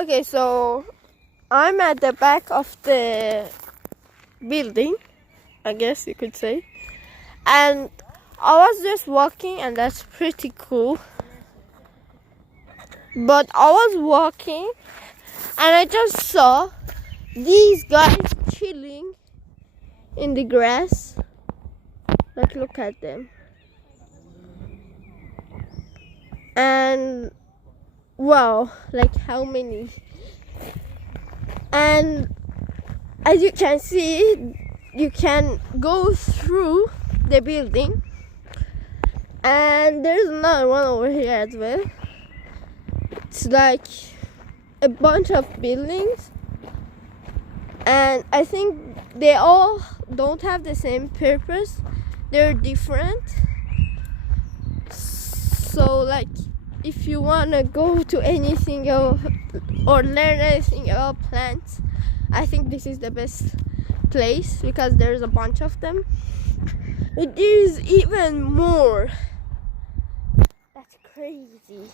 Okay, so I'm at the back of the building, I guess you could say. And I was just walking, and that's pretty cool. But I was walking, and I just saw these guys chilling in the grass. Like, look at them. And wow, like how many? And as you can see, you can go through the building, and there's another one over here as well. It's like a bunch of buildings, and I think they all don't have the same purpose. They're different. So like, if you wanna go to anything or learn anything about plants, I think this is the best place because there's a bunch of them. But there's even more. That's crazy.